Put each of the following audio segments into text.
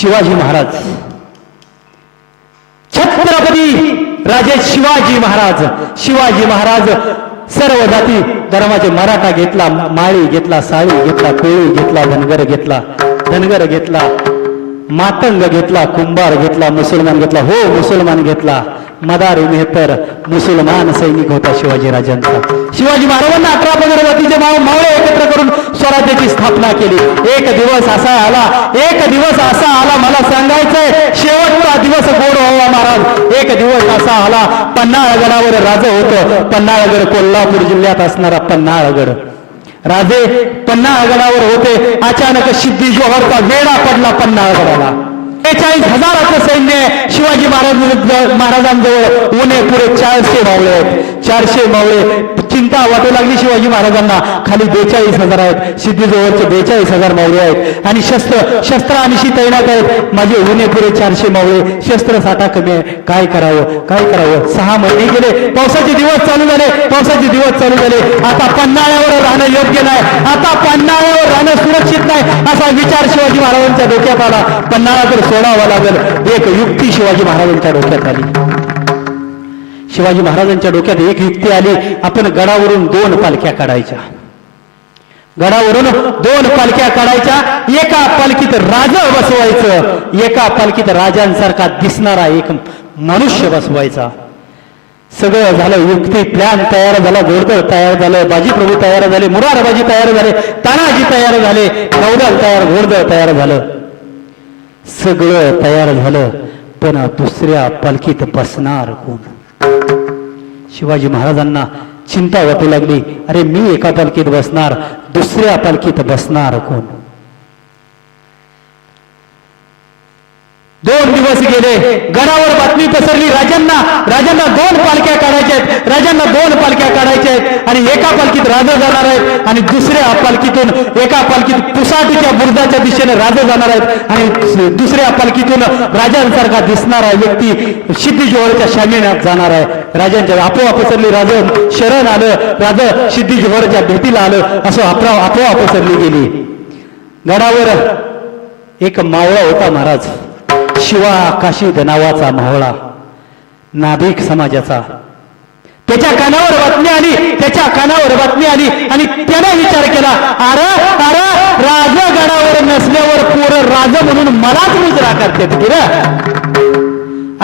शिवाजी महाराज, छत्रपती राजे शिवाजी महाराज. शिवाजी महाराज सर्व जाती धर्माचे मराठा घेतला, माळी घेतला, साळी घेतला, कोळी घेतला, धनगर घेतला, मातंग घेतला, कुंभार घेतला, मुसलमान घेतला. हो, मुसलमान घेतला. मदारी मेहतर मुसलमान सैनिक होता शिवाजी राजांचा. शिवाजी महाराजांना 11-15 जातीचे मावळे एकत्र करून स्वराज्याची स्थापना केली. एक दिवस असा आला मला सांगायचंय, शेवटचा दिवस गोड व्हावा महाराज. एक दिवस असा आला, पन्हाळगडावर राजा होतं. पन्हाळगड कोल्हापूर जिल्ह्यात असणारा पन्हाळगड. राजे पन्हाळगडावर होते. अचानक सिद्धी जोहरचा वेढा पडला पन्हाळगडाला. 43,000चं सैन्य शिवाजी महाराजांजवळ. उणे पुरे 400 मावळे आहेत. 400 मावळे. चिंता वाटू लागली शिवाजी महाराजांना. खाली 42,000 आहेत. सिद्धी जोहरचे 42,000 मावळे आहेत आणि शस्त्रानिशी तैनात आहेत. माझे उणे पुरे 400 मावळे. शस्त्र साठा कमी आहे. काय करावं 6 महिने गेले. पावसाचे दिवस चालू झाले. आता पन्हाळ्यावर राहणं योग्य नाही. आता पन्हाळ्यावर राहणं सुरक्षित नाही असा विचार शिवाजी महाराजांच्या डोक्यात आला. पन्हाळा तर सोडावा लागेल. एक युक्ती शिवाजी महाराजांच्या डोक्यात आली. शिवाजी महाराजांच्या डोक्यात एक युक्ती आली. आपण गडावरून 2 पालख्या काढायच्या. एका पालखीत राजा बसवायचं, एका पालखीत राजांसारखा दिसणारा एक मनुष्य बसवायचा. सगळं झालं. युक्ती प्लॅन तयार झाला. घोडदळ तयार झालं. बाजीप्रभू तयार झाले. मुरारबाजी तयार झाले. तानाजी तयार झाले. नौदल तयार, घोडदळ तयार झालं. सगळं तयार झालं. पण दुसऱ्या पालखीत बसणार कोण? शिवाजी महाराजांना चिंता वाटू लागली. अरे, मी एका पालखीत बसणार, दुसऱ्या पालखीत बसणार कोण? 2 दिवस गेले. गडावर बातमी पसरली. राजांना 2 पालख्या काढायच्या आहेत आणि एका पालखीत राजा जाणार आहेत आणि दुसऱ्या पालखीतून एका पालखीत पुसाटीच्या बुर्जाच्या दिशेने राजा जाणार आहेत आणि दुसऱ्या पालखीतून राजांसारखा दिसणारा व्यक्ती सिद्धी जोहरच्या शामियानात जाणार आहे. राजांच्या आपोआप पसरली. राजा शरण आलं. राजा सिद्धी जोहरच्या भेटीला आलं. असं आपोआप पसरली गेली. गडावर एक मावळा होता महाराज. शिवा काशीद नावाचा मावळा, नाभिक समाजाचा. त्याच्या कानावर बातमी आली आणि त्याने विचार केला, अरे राजा गडावर नसल्यावर पोरं राजा म्हणून मलाच मुजरा करतात की रे.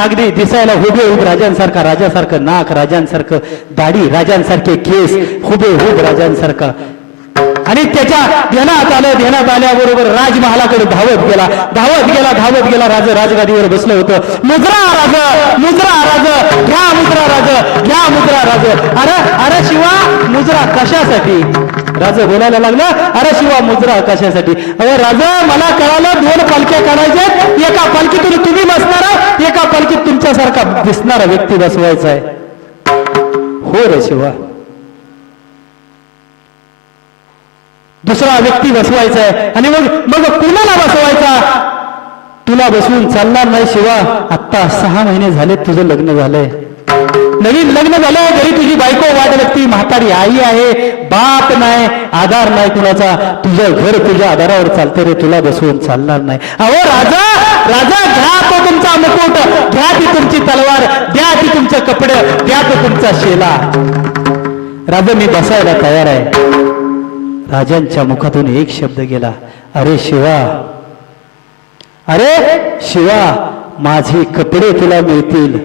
अगदी दिसायला हुबेहूब राजांसारखा, राजासारखं नाक, राजांसारखं दाढी, राजांसारखे केस, हुबेहूब राजांसारखा. आणि त्याच्या ध्यानात आल्याबरोबर राजमहालाकडे धावत गेला. राजा राजगादीवर बसलं होतं. मुद्रा राज, घ्या मुद्रा राज. अरे शिवा, मुद्रा कशासाठी? राजा बोलायला लागला, अरे शिवा, मुद्रा कशासाठी? अरे राजा, मला कळालं 2 पालख्या काढायच्या. एका पालखीतून तुम्ही बसणार, एका पालखीत तुमच्यासारखा दिसणारा व्यक्ती बसवायचा आहे. हो रे शिवा, दुसरा व्यक्ती बसवायचा आहे. आणि मग कुणाला बसवायचा? तुला बसवून चालणार नाही शिवा. आत्ता 6 महिने झाले तुझं लग्न झालंय, नवीन लग्न झालंय. घरी तुझी बायको वाट बघती, म्हातारी आई आहे, बाप नाही, आधार नाही कुणाचा. तुझं घर तुझ्या आधारावर चालते रे. तुला बसवून चालणार नाही. अहो राजा, घ्या तो तुमचा मुकुट, घ्या ती तुमची तलवार, द्या ती तुमचं कपडे, द्या तो तुमचा शेला. राजा, मी बसायला तयार आहे. राजांच्या मुखातून एक शब्द गेला, अरे शिवा, माझे कपडे तुला मिळतील,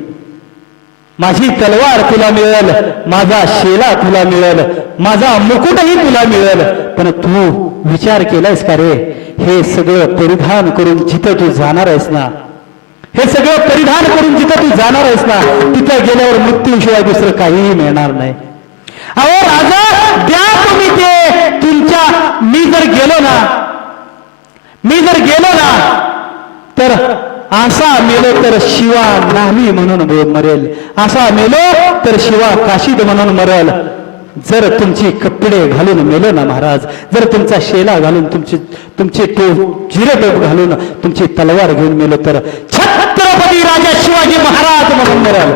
माझी तलवार तुला मिळेल, माझा शेला तुला मिळेल, माझा मुकुटही तुला मिळेल. पण तू विचार केलायस का रे? हे सगळं परिधान करून जिथं तू जाणार आहेस ना, तिथं गेल्यावर मृत्यूशिवाय दुसरं काहीही मिळणार नाही. अहो राजा, द्या तुम्ही ते तुमच्या. मी जर गेलो ना तर असा मेलो तर शिवा नामी म्हणून मरेल, असा मेलो तर शिवा काशीद म्हणून मरेल. जर तुमची कपडे घालून मेलो ना महाराज, जर तुमचा शेला घालून, तुमचे जिरेटोप घालून, तुमची तलवार घेऊन मेलो तर छत्रपती राजा शिवाजी महाराज म्हणून मरेल.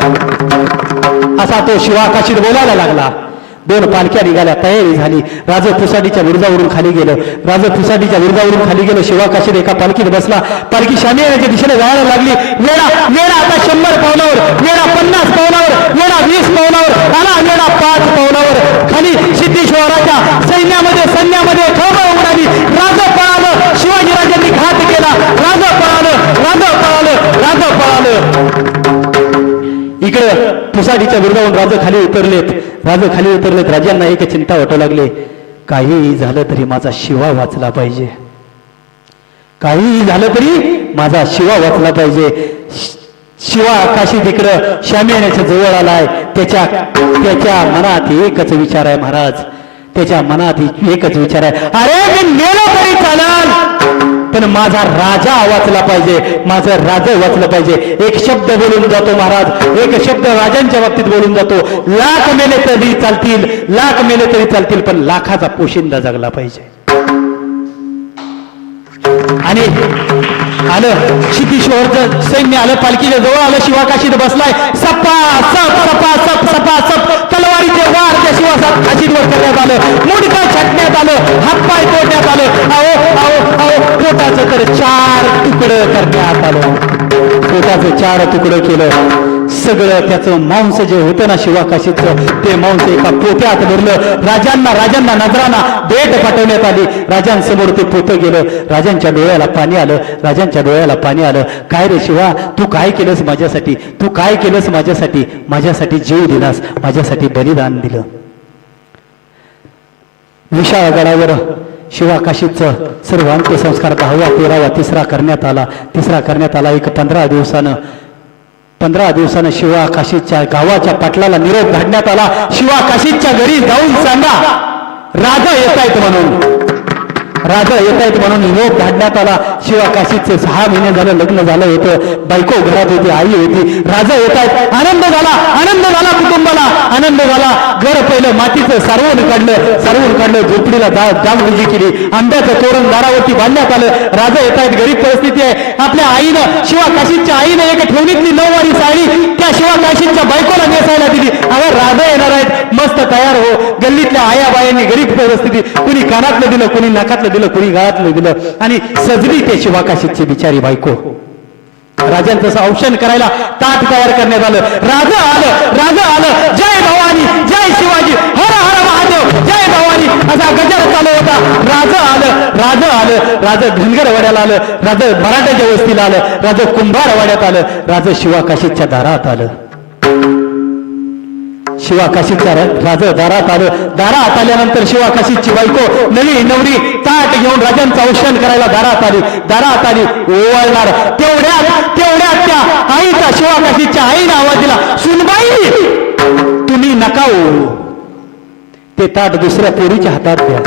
असा तो शिवा काशीद बोलायला लागला. 2 पालख्या निघाल्या, तयारी झाली. राजा पुसाडीच्या बुरुजावरून खाली गेलं. राजा पुसाडीच्या बुरुजावरून खाली गेलं. शिवाकाशीत एका पालखीत बसला. पालखी शामियानाच्या दिशेने जायला लागली. वेळा वेळा आता 100 पावलावर, वेळा 50 पावलावर, वेळा 20 पावलावर आला, वेळा 5 पावलावर. खाली सिद्धेश्वराच्या सैन्यामध्ये खळबळ उडाली. राजा पळालं. शिवाजी राजांनी घात केला. राजा पळालं, राजा पळालं, राजा पळालं. इकडे पुसाडीच्या बुरुजावरून राजा खाली उतरलेत. राजांना एक चिंता वाटू लागली, काहीही झालं तरी माझा शिवा वाचला पाहिजे. काहीही झालं तरी माझा शिवा वाचला पाहिजे. शिवा आकाशी तिकडं शामियानाच्या जवळ आलाय. त्याच्या मनात एकच विचार आहे महाराज. त्याच्या मनात एकच विचार आहे, अरे मी मेलो तरी चालेल, पण माझा राजा वाचला पाहिजे. माझं राजा वाचलं पाहिजे. एक शब्द बोलून जातो महाराज, एक शब्द राजांच्या बाबतीत बोलून जातो. लाख मेले तरी चालतील, पण लाखाचा पोशिंदा जगला पाहिजे. आणि आलं सिद्धेश्वरचं सैन्य आलं, पालखीच्या जवळ आलं. शिवाकाशीत बसलाय. सपा सप तलवारीचे वार त्या शिवाकाशीवर करण्यात आलं. मुंडकं छाटण्यात आलं. हातपाय तोडण्यात आलं. अहो पोटाचं तर 4 तुकडं करण्यात आलं. पोटाचं 4 तुकडं केलं. सगळं त्याचं मांस जे होतं ना शिवाकाशीचं, ते मांस एका पोत्यात भरलं. राजांना नजरांना भेट पाठवण्यात आली. राजांसमोर ते पोतं गेलं. राजांच्या डोळ्याला पाणी आलं. काय रे शिवा, तू काय केलंस माझ्यासाठी? माझ्यासाठी जीव दिलास, माझ्यासाठी बलिदान दिलं. विशाळ गडावर शिवाकाशीचं सर्व अंत्यसंस्कार 10वा 13वा तिसरा करण्यात आला. एक 15 दिवसानं शिवाकाशीच्या गावाच्या पाटलाला निरोप धाडण्यात आला. शिवाकाशीच्या घरी जाऊन सांगा राजा येत आहेत म्हणून निरोप धाडण्यात आला. शिवाकाशीचे 6 महिने झालं लग्न झालं होतं. बायको घरात होती, आई होती. राजा येत आहेत. आनंद झाला कुटुंबाला, आनंद झाला. घर पहिलं मातीचं सारवून काढलं. झोपडीला डागडुजी केली. आंब्याचं तोरण दारावरती बांधण्यात आलं. राजा येत आहेत. गरीब परिस्थिती आहे. आपल्या आईनं, शिवाकाशीच्या आईनं एक ठेवणीतली 9वारी साडी त्या शिवाकाशीच्या बायकोला नेसायला दिली. अगं राजा येणार आहेत, मस्त तयार हो. गल्लीतल्या आया बायांनी, गरीब परिस्थिती, कुणी कानातलं दिलं, कुणी नाकातलं दिलं, कुणी गाळातलं दिलं, आणि सजली ते शिवाकाशीची बिचारी बायको. राजांचं औक्षण करायला ताट तयार करण्यात आलं. राजा आलं. जय भवानी, जय शिवाजी, हर हर महादेव, जय भवानी असा गजर चालू होता. राजा धनगर वाड्याला आलं. राजा मराठ्याच्या वस्तीला आलं. राजा कुंभार वाड्यात आलं. राजा शिवाकाशीच्या दारात आलं. शिवाकाशीच्या राजा दारात आलं. दारात आल्यानंतर शिवाकाशीची बायको नवी नवरी ताट घेऊन राजांचं औक्षण करायला दारात आली. ओवाळणार तेवढ्यात त्या आईचा, शिवाकाशीच्या आईने आवाज दिला, सुनबाई तुम्ही नका ओळू. ते ताट दुसऱ्या पोरीच्या हातात द्या.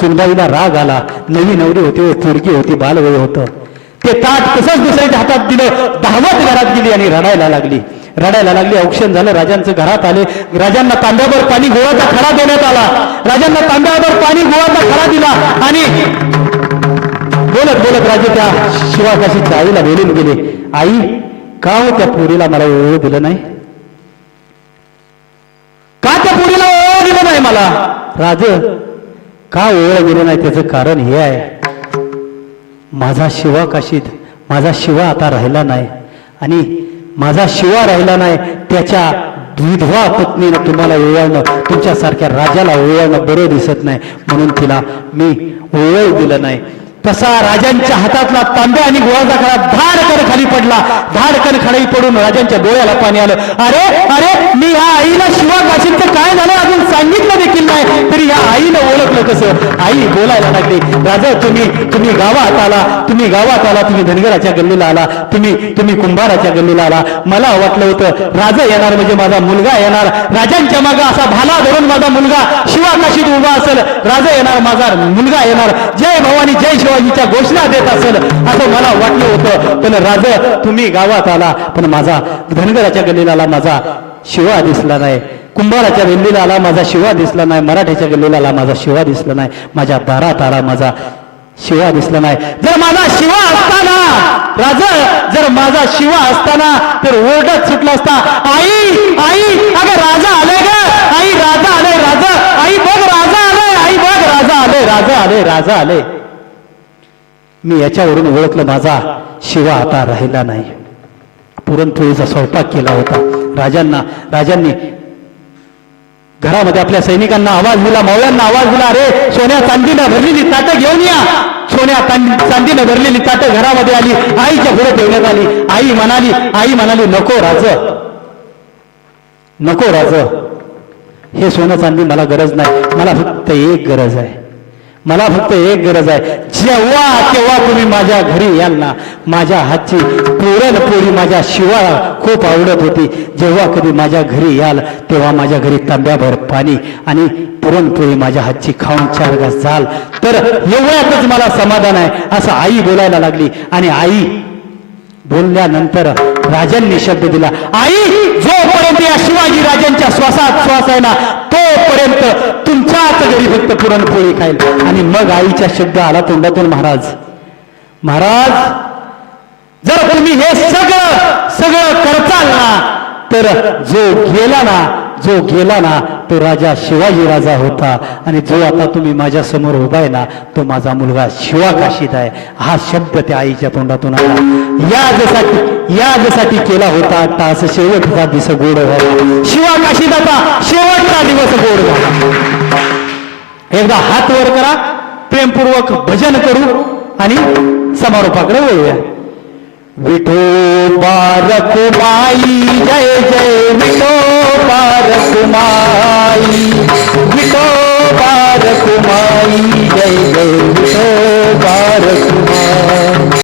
सुनबाईला राग आला. नवी नवरी होती, पोरगी होती, बालवय होतं. ते ताट तसंच दुसऱ्याच्या हातात दिलं. धावत घरात गेली आणि रडायला लागली. औक्षण झालं. राजांचं घरात आले. राजांना तांब्यावर पाणी गोळाचा खडा देण्यात आला. राजांना तांब्यावर पाणी गोळाचा खडा दिला. आणि बोलत राजे त्या शिवाकाशीच्या आईला बोलून गेले, आई का हो त्या पोरीला मला ओळख दिलं नाही? का त्या पोरीला ओळख दिलं नाही मला? राज का ओळख दिलं नाही? त्याचं कारण हे आहे, माझा शिवा आता राहिला नाही. आणि माझा शिवा राहिला नाही, त्याच्या विधवा पत्नीनं तुम्हाला ओवाळणं, तुमच्यासारख्या राजाला ओवाळणं बरं दिसत नाही, म्हणून तिला मी ओवाळ दिलं नाही. तसा राजांच्या हातातला तांब्या आणि गोळाचा खडा धाडकन खाली पडला. धाडकन खाली पडून राजांच्या डोळ्याला पाणी आलं. अरे मी ह्या आईला शिवाकाशींचं काय झालं अजून सांगितलं देखील नाही, तरी ह्या आईनं ओळखलं कसं? आई बोलायला लागली, राजा तुम्ही गावात आला, तुम्ही धनगराच्या गल्लीला आला, तुम्ही कुंभाराच्या गल्लीला आला. मला वाटलं होतं राजा येणार म्हणजे माझा मुलगा येणार, राजांच्या मागे असा भाला धरून माझा मुलगा शिवाकाशीत उभा असेल, राजा येणार, माझा मुलगा येणार, जय भवानी जय शिवाजीच्या घोषणा देत असेल असं मला वाटलं होतं. पण राजा तुम्ही गावात आला, पण माझा धनगराच्या गल्लीला आला, माझा शिवा दिसला नाही. कुंभाराच्या गल्लीला आला, माझा शिवा दिसला नाही. मराठ्याच्या गल्लीला आला, माझा शिवा दिसला नाही. माझ्या दारात आला, माझा शिवा दिसला नाही. जर माझा शिवा असताना जर माझा शिवा असताना तर ओरडत सुटला असता, आई अगं राजा आले ग, आई राजा आले राजा, आई बघ राजा आले, आई बघ राजा आले, राजा आले, राजा आले. मी याच्यावरून ओळखलं माझा शिवा आता राहिला नाही. पुरणपोळीचा स्वयंपाक केला होता. राजांनी घरामध्ये आपल्या सैनिकांना आवाज दिला, मौल्यांना आवाज दिला, अरे सोन्या चांदीनं भरलेली ताटं घेऊन या. सोन्या चांदीनं भरलेली ताटं घरामध्ये आली, आईच्या पुढे ठेवण्यात आली. आई म्हणाली नको राज, नको राज, हे सोनं चांदी मला गरज नाही. मला फक्त एक गरज आहे, मला फक्त एक गरज आहे. जेव्हा केव्हा तुम्ही माझ्या घरी याल ना, माझ्या हातची पुरणपोळी माझ्या शिवाला खूप आवडत होती. जेव्हा कधी माझ्या घरी याल तेव्हा माझ्या घरी तांब्याभर पाणी आणि पुरणपोळी माझ्या हातची खाऊन 4 घास जाल तर एवढ्यातच मला समाधान आहे, असं आई बोलायला लागली. आणि आई बोलल्यानंतर राजांनी शब्द दिला, आई जोपर्यंत या शिवाजी राजांच्या श्वासात श्वास आहे ना तोपर्यंत तुमच्याच घरी फक्त पुरणपोळी खाईल. आणि मग आईचा शब्द आला तोंडातून, महाराज जर तुम्ही हे सगळं करताल ना तर जो गेला ना तो राजा शिवाजी राजा होता, आणि जो आता तुम्ही माझ्या समोर उभा आहे ना तो माझा मुलगा शिवा काशीद आहे. हा शब्द त्या आईच्या तोंडातून आला. यासाठी केला होता टास शेवटचा दिवस गोड झाला. शिवा काशीदाचा शेवटचा दिवस गोड झाला. एकदा हात वर करा, प्रेमपूर्वक भजन करू आणि समारोपाकडे वळूया. विठोबा रखुमाई जय जय विठोबा रखुमाई.